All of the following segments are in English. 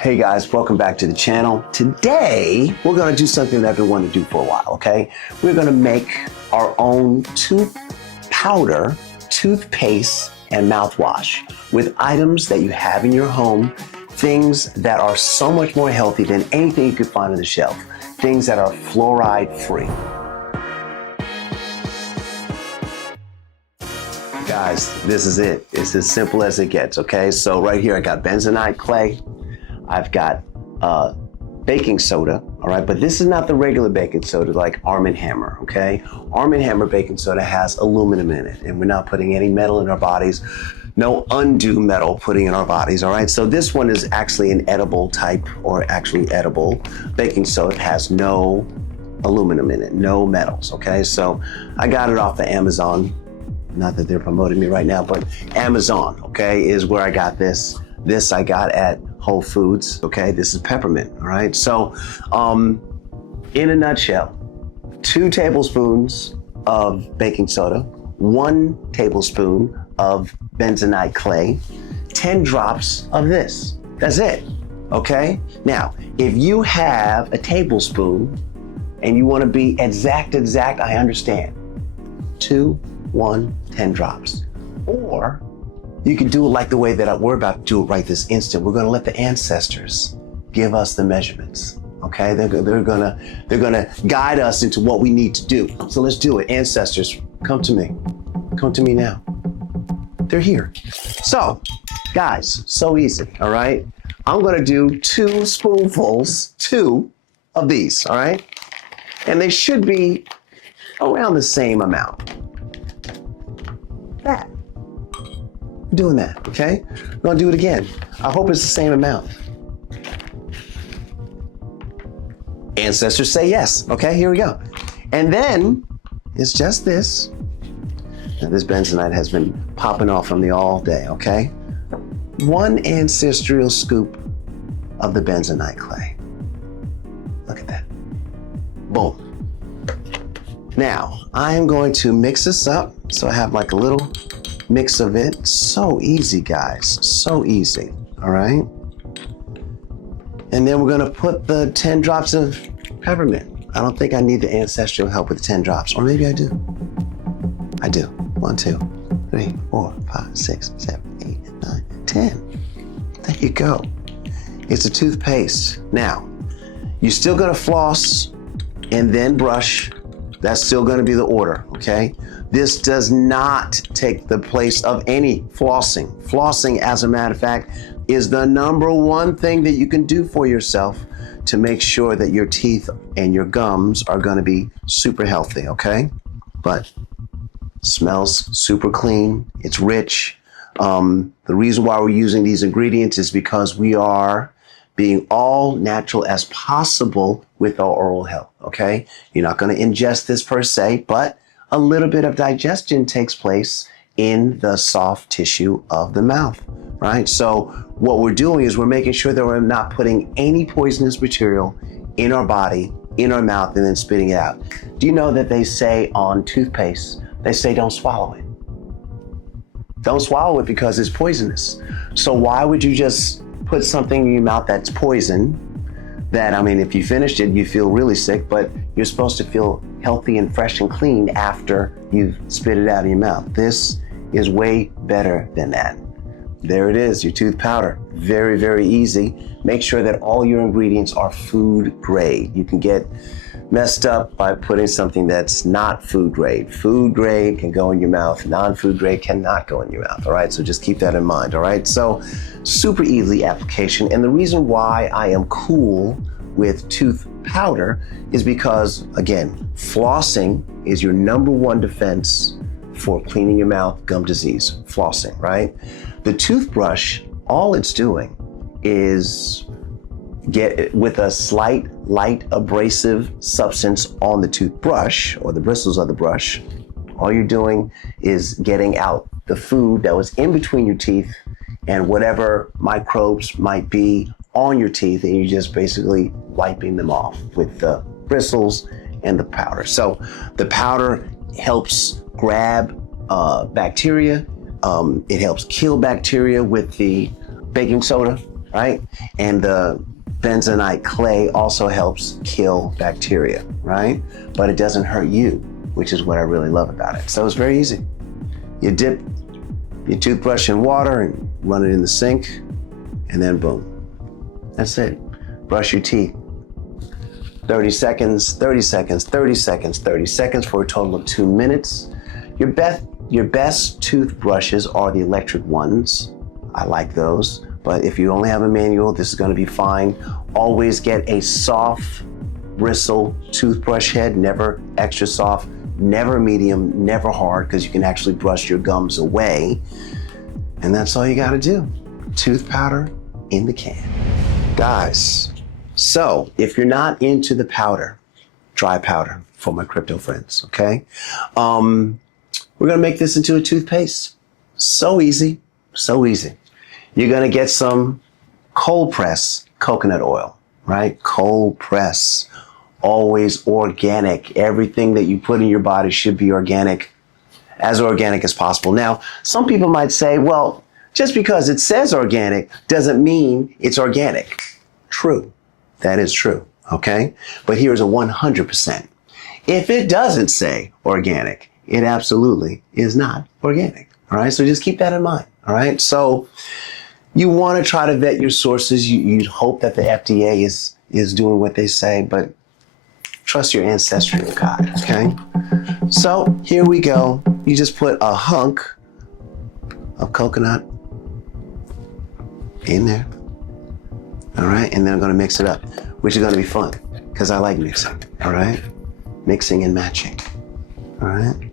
Hey guys, welcome back to the channel. Today, we're gonna do something that I've been wanting to do for a while, okay? We're gonna make our own tooth powder, toothpaste, and mouthwash with items that you have in your home, things that are so much more healthy than anything you could find on the shelf, things that are fluoride free. Guys, this is it. It's as simple as it gets, okay? So right here, I got bentonite clay. I've got baking soda, all right? But this is not the regular baking soda like Arm & Hammer, okay? Arm & Hammer baking soda has aluminum in it, and we're not putting any metal in our bodies, no undue metal putting in our bodies, all right? So this one is actually an edible type, or actually edible baking soda. It has no aluminum in it, no metals, okay? So I got it off of Amazon. Not that they're promoting me right now, but Amazon, okay, is where I got this. This I got at Whole Foods, okay? This is peppermint, all right? So, in a nutshell, 2 tablespoons of baking soda, 1 tablespoon of bentonite clay, 10 drops of this. That's it, okay? Now, if you have a tablespoon and you wanna be exact, I understand. 2, 1, 10 drops. Or you can do it like the way that we're about to do it right this instant. We're gonna let the ancestors give us the measurements, okay? They're gonna guide us into what we need to do. So let's do it. Ancestors, come to me. Come to me now. They're here. So, guys, so easy, all right? I'm gonna do 2 spoonfuls, 2 of these, all right? And they should be around the same amount. That. Doing that, okay? We're gonna do it again. I hope it's the same amount. Ancestors say yes, okay? Here we go. And then it's just this. Now this bentonite has been popping off from me all day, okay? 1 ancestral scoop of the bentonite clay. Look at that. Boom. Now, I am going to mix this up. So I have like a little mix of it. So easy, guys, so easy, all right? And then we're gonna put the 10 drops of peppermint. I don't think I need the ancestral help with the 10 drops, or maybe I do. I do. 1, 2, 3, 4, 5, 6, 7, 8, 9, 10. There you go. It's a toothpaste. Now, you're still gonna floss and then brush. That's still gonna be the order, okay? This does not take the place of any flossing. Flossing, as a matter of fact, is the #1 thing that you can do for yourself to make sure that your teeth and your gums are gonna be super healthy, okay? But smells super clean, it's rich. The reason why we're using these ingredients is because we are being all natural as possible with our oral health, okay? You're not gonna ingest this per se, but a little bit of digestion takes place in the soft tissue of the mouth, right? So what we're doing is we're making sure that we're not putting any poisonous material in our body, in our mouth, and then spitting it out. Do you know that they say on toothpaste, they say don't swallow it. Don't swallow it because it's poisonous. So why would you just put something in your mouth that's poison that, I mean, if you finished it, you feel really sick, but you're supposed to feel healthy and fresh and clean after you've spit it out of your mouth. This is way better than that. There it is, your tooth powder. Very, very easy. Make sure that all your ingredients are food grade. You can get messed up by putting something that's not food grade. Food grade can go in your mouth. Non-food grade cannot go in your mouth, all right? So just keep that in mind, all right? So super easy application. And the reason why I am cool with tooth powder is because, again, flossing is your #1 defense for cleaning your mouth, gum disease, flossing, right? The toothbrush, all it's doing is get with a slight light abrasive substance on the toothbrush or the bristles of the brush. All you're doing is getting out the food that was in between your teeth and whatever microbes might be on your teeth, and you're just basically wiping them off with the bristles and the powder. So the powder helps grab bacteria. It helps kill bacteria with the baking soda, right? And the bentonite clay also helps kill bacteria, right? But it doesn't hurt you, which is what I really love about it. So it's very easy. You dip your toothbrush in water and run it in the sink, and then boom. That's it. Brush your teeth. 30 seconds, 30 seconds, 30 seconds, 30 seconds for a total of 2 minutes. Your best toothbrushes are the electric ones. I like those. But if you only have a manual, this is going to be fine. Always get a soft bristle toothbrush head, never extra soft, never medium, never hard, because you can actually brush your gums away. And that's all you got to do. Tooth powder in the can. Guys, so if you're not into the powder, dry powder for my crypto friends, okay? We're going to make this into a toothpaste. So easy, so easy. You're going to get some cold press coconut oil, right? Cold press, always organic. Everything that you put in your body should be organic as possible. Now, some people might say, well, just because it says organic doesn't mean it's organic. True. That is true. Okay. But here's a 100%. If it doesn't say organic, it absolutely is not organic. All right. So just keep that in mind. All right. So you want to try to vet your sources. You'd hope that the FDA is doing what they say, but trust your ancestral guide. Okay. So here we go. You just put a hunk of coconut in there. All right. And then I'm going to mix it up, which is going to be fun because I like mixing. All right. Mixing and matching. All right.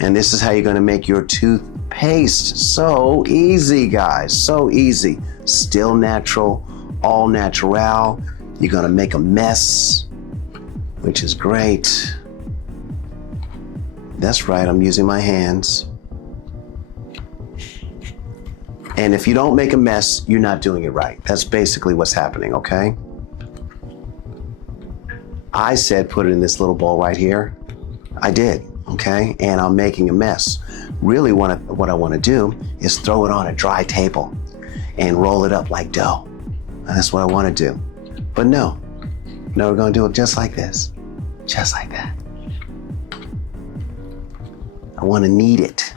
And this is how you're going to make your toothpaste. So easy, guys. So easy. Still natural, all natural. You're going to make a mess, which is great. That's right. I'm using my hands. And if you don't make a mess, you're not doing it right. That's basically what's happening, okay? I said put it in this little bowl right here. I did, okay? And I'm making a mess. Really what I want to do is throw it on a dry table and roll it up like dough. And that's what I want to do. But no, we're going to do it just like this. Just like that. I want to knead it.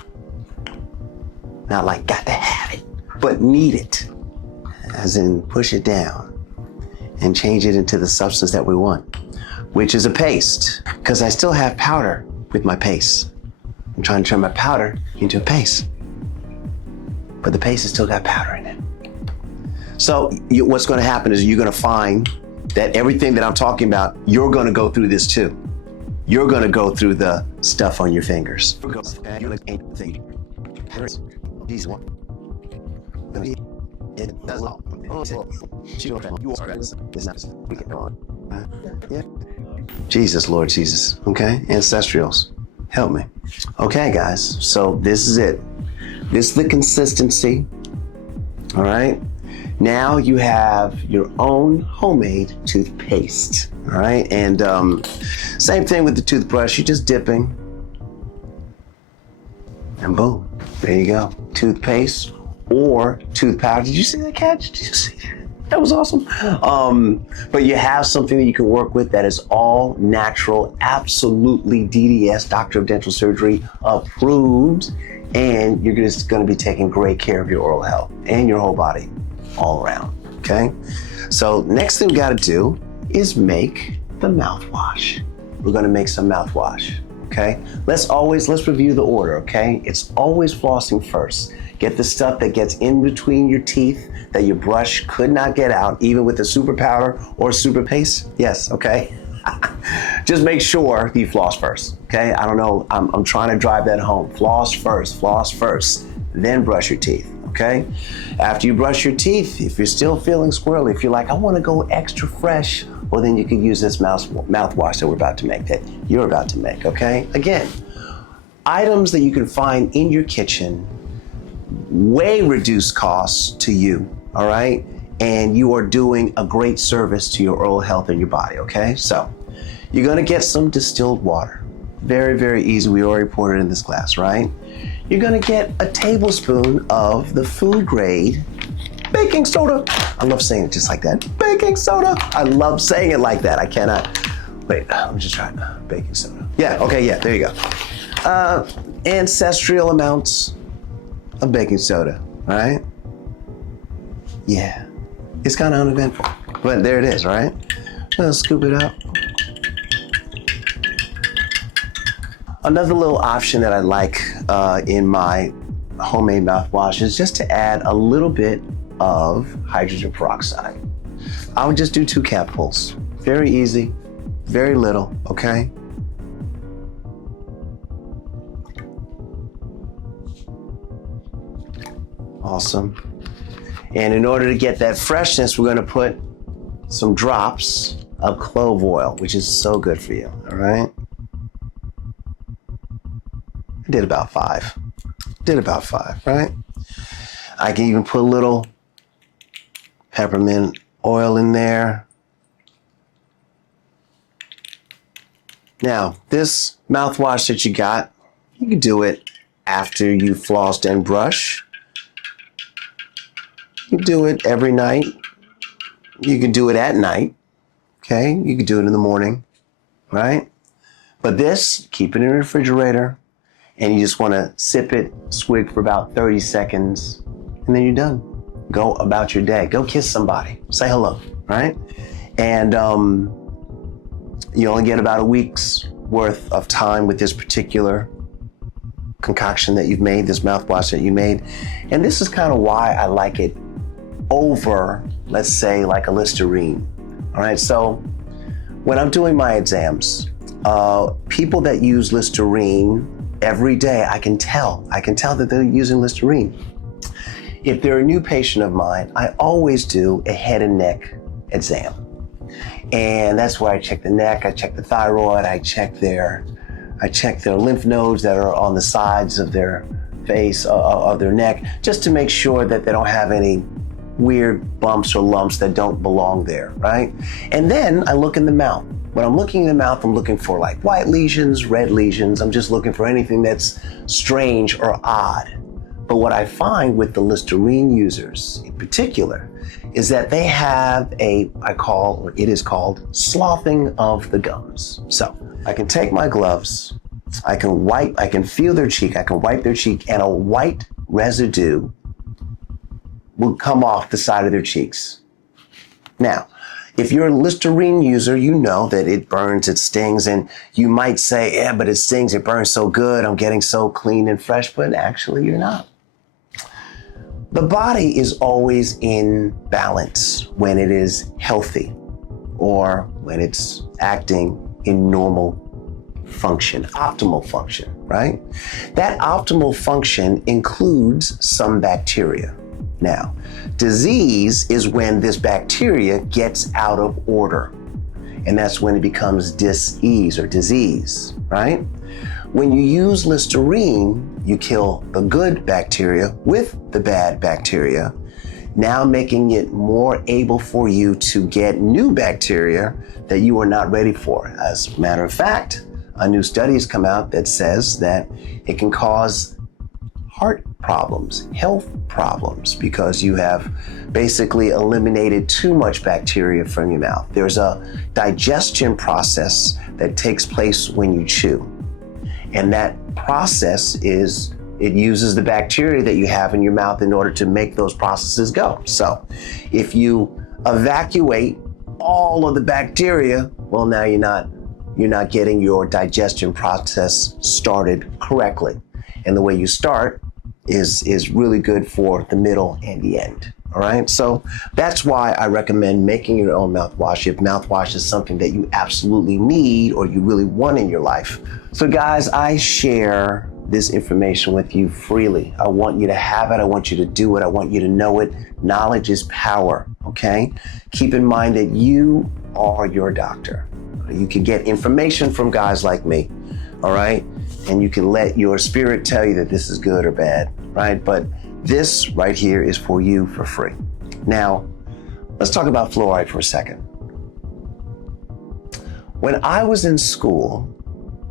Not like got to have it, but knead it. As in push it down and change it into the substance that we want, which is a paste, because I still have powder with my paste. I'm trying to turn my powder into a paste, but the paste has still got powder in it. So what's going to happen is you're going to find that everything that I'm talking about, you're going to go through this too. You're going to go through the stuff on your fingers. Jesus, Lord Jesus. Okay, ancestrals, help me. Okay, guys, so this is it. This is the consistency. All right. Now you have your own homemade toothpaste. All right, and same thing with the toothbrush. You're just dipping, and boom, there you go. Toothpaste or tooth powder. Did you see that catch? Did you see that? That was awesome. But you have something that you can work with that is all natural, absolutely DDS, Doctor of Dental Surgery approved, and you're just going to be taking great care of your oral health and your whole body all around. Okay. So next thing we got to do is make the mouthwash. We're going to make some mouthwash. Okay. Let's review the order. Okay. It's always flossing first. Get the stuff that gets in between your teeth that your brush could not get out, even with the super powder or super paste. Yes. Okay. Just make sure you floss first. Okay. I don't know. I'm trying to drive that home. Floss first, then brush your teeth. Okay. After you brush your teeth, if you're still feeling squirrely, if you're like, I want to go extra fresh, well, then you can use this mouthwash that we're about to make, that you're about to make. Okay. Again, items that you can find in your kitchen, way reduced costs to you. All right. And you are doing a great service to your oral health and your body. Okay. So you're going to get some distilled water. Very, very easy. We already poured it in this glass, right? You're going to get a tablespoon of the food grade baking soda. I love saying it just like that. Baking soda. I love saying it like that. I cannot. Wait, let me just try it. Baking soda. Yeah, okay, yeah, there you go. Ancestral amounts of baking soda, all right? Yeah, it's kind of uneventful, but there it is, right? Let's scoop it out. Another little option that I like in my homemade mouthwash is just to add a little bit of hydrogen peroxide. I would just do 2 capfuls. Very easy, very little, okay? Awesome. And in order to get that freshness, we're gonna put some drops of clove oil, which is so good for you, all right? I did about 5. Right? I can even put a little peppermint oil in there. Now, this mouthwash that you got, you can do it after you flossed and brush. You can do it every night. You can do it at night, okay? You can do it in the morning, right? But this, keep it in the refrigerator, and you just want to sip it, swig for about 30 seconds, and then you're done. Go about your day. Go kiss somebody. Say hello, right? And you only get about a week's worth of time with this particular concoction that you've made, this mouthwash that you made. And this is kind of why I like it over, let's say, like a Listerine. All right, so when I'm doing my exams, people that use Listerine every day, I can tell that they're using Listerine. If they're a new patient of mine, I always do a head and neck exam. And that's where I check the neck, I check the thyroid, I check their lymph nodes that are on the sides of their face, of their neck, just to make sure that they don't have any weird bumps or lumps that don't belong there, right? And then I look in the mouth. When I'm looking in the mouth, I'm looking for like white lesions, red lesions. I'm just looking for anything that's strange or odd. But what I find with the Listerine users in particular is that they have it is called sloughing of the gums. So I can take my gloves, I can feel their cheek, I can wipe their cheek, and a white residue will come off the side of their cheeks. Now, if you're a Listerine user, you know that it burns, it stings, and you might say, yeah, but it stings, it burns so good, I'm getting so clean and fresh, but actually you're not. The body is always in balance when it is healthy or when it's acting in normal function, optimal function, right? That optimal function includes some bacteria. Now, disease is when this bacteria gets out of order, and that's when it becomes dis-ease or disease, right? When you use Listerine, you kill the good bacteria with the bad bacteria, now making it more able for you to get new bacteria that you are not ready for. As a matter of fact, a new study has come out that says that it can cause heart problems, health problems, because you have basically eliminated too much bacteria from your mouth. There's a digestion process that takes place when you chew. And that process it uses the bacteria that you have in your mouth in order to make those processes go. So if you evacuate all of the bacteria, well, now you're not getting your digestion process started correctly. And the way you start is really good for the middle and the end. All right, so that's why I recommend making your own mouthwash if mouthwash is something that you absolutely need or you really want in your life. So guys, I share this information with you freely. I want you to have it. I want you to do it. I want you to know it. Knowledge is power, okay? Keep in mind that you are your doctor. You can get information from guys like me, all right? And you can let your spirit tell you that this is good or bad, right? But this right here is for you for free. Now, let's talk about fluoride for a second. When I was in school,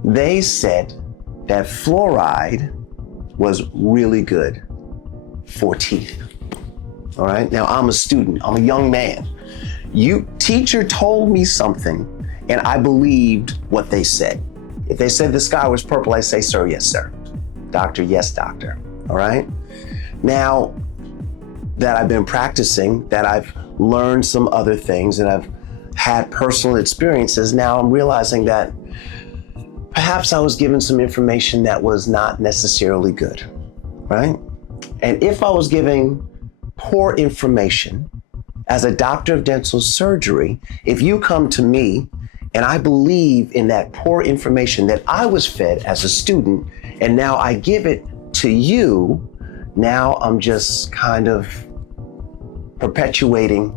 they said that fluoride was really good for teeth. all right? Now, I'm a student, I'm a young man. Teacher told me something, and I believed what they said. If they said the sky was purple, I say, sir, yes, sir. Doctor, yes, doctor, all right? Now that I've been practicing, that I've learned some other things, and I've had personal experiences, now I'm realizing that perhaps I was given some information that was not necessarily good, right? And if I was giving poor information as a doctor of dental surgery, if you come to me and I believe in that poor information that I was fed as a student, and now I give it to you, now I'm just kind of perpetuating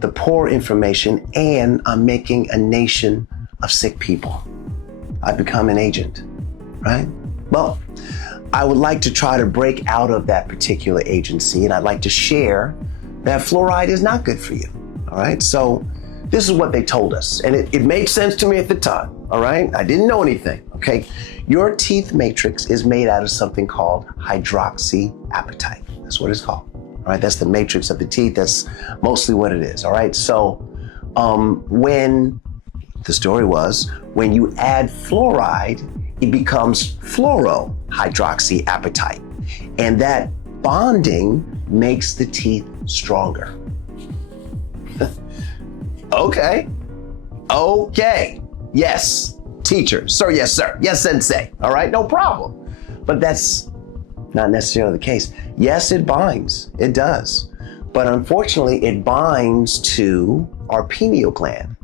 the poor information, and I'm making a nation of sick people. I become an agent, right? Well, I would like to try to break out of that particular agency, and I'd like to share that fluoride is not good for you, all right? So this is what they told us, and it made sense to me at the time, all right? I didn't know anything, okay? Your teeth matrix is made out of something called hydroxyapatite. That's what it's called, all right? That's the matrix of the teeth. That's mostly what it is, all right? So when the story was, when you add fluoride, it becomes fluorohydroxyapatite, and that bonding makes the teeth stronger. Okay. Yes, teacher. Sir, yes, sir. Yes, sensei. All right, no problem. But that's not necessarily the case. Yes, it binds. It does. But unfortunately, it binds to our pineal gland.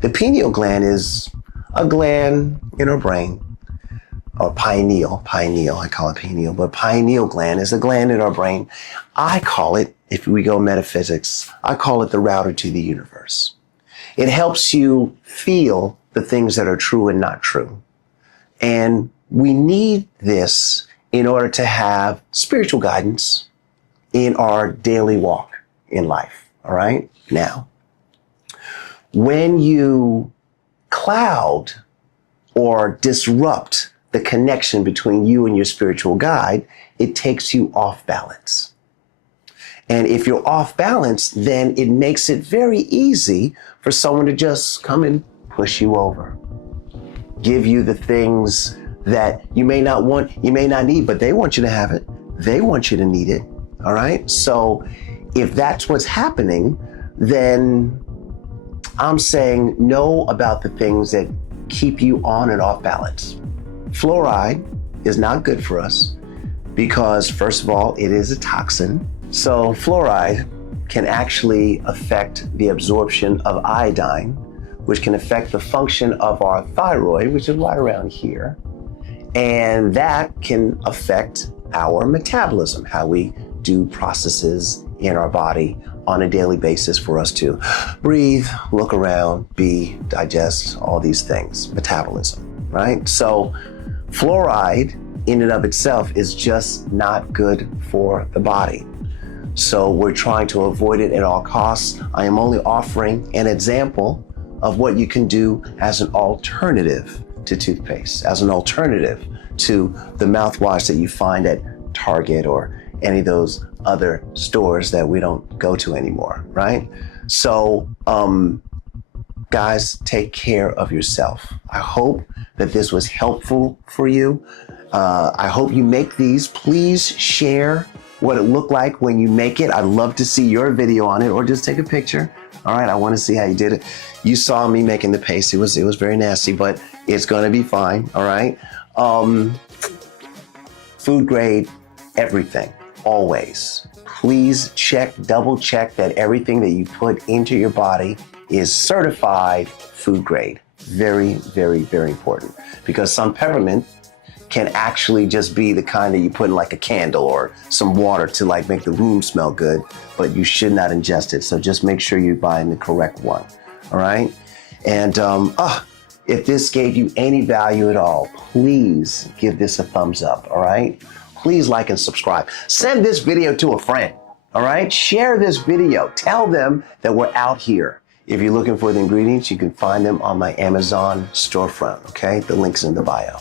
The pineal gland is a gland in our brain, or pineal, I call it pineal, but pineal gland is a gland in our brain. I call it, if we go metaphysics, I call it the router to the universe. It helps you feel the things that are true and not true. And we need this in order to have spiritual guidance in our daily walk in life, all right? Now, when you cloud or disrupt the connection between you and your spiritual guide, it takes you off balance. And if you're off balance, then it makes it very easy for someone to just come and push you over, give you the things that you may not want, you may not need, but they want you to have it. They want you to need it, all right? So if that's what's happening, then I'm saying no about the things that keep you on and off balance. Fluoride is not good for us because, first of all, it is a toxin. So fluoride can actually affect the absorption of iodine, which can affect the function of our thyroid, which is right around here. And that can affect our metabolism, how we do processes in our body on a daily basis for us to breathe, look around, digest, all these things, metabolism, right? So fluoride in and of itself is just not good for the body. So we're trying to avoid it at all costs. I am only offering an example of what you can do as an alternative to toothpaste, as an alternative to the mouthwash that you find at Target or any of those other stores that we don't go to anymore, right? So, guys, take care of yourself. I hope that this was helpful for you. I hope you make these. Please share what it looked like when you make it. I'd love to see your video on it, or just take a picture. All right, I want to see how you did it. You saw me making the paste. It was very nasty, but it's going to be fine. All right. Food grade, everything, always. Please double check that everything that you put into your body is certified food grade. Very, very, very important, because some peppermint can actually just be the kind that you put in like a candle or some water to like make the room smell good, but you should not ingest it. So just make sure you're buying the correct one, all right? And if this gave you any value at all, please give this a thumbs up, all right? Please like and subscribe. Send this video to a friend, all right? Share this video. Tell them that we're out here. If you're looking for the ingredients, you can find them on my Amazon storefront, okay? The link's in the bio.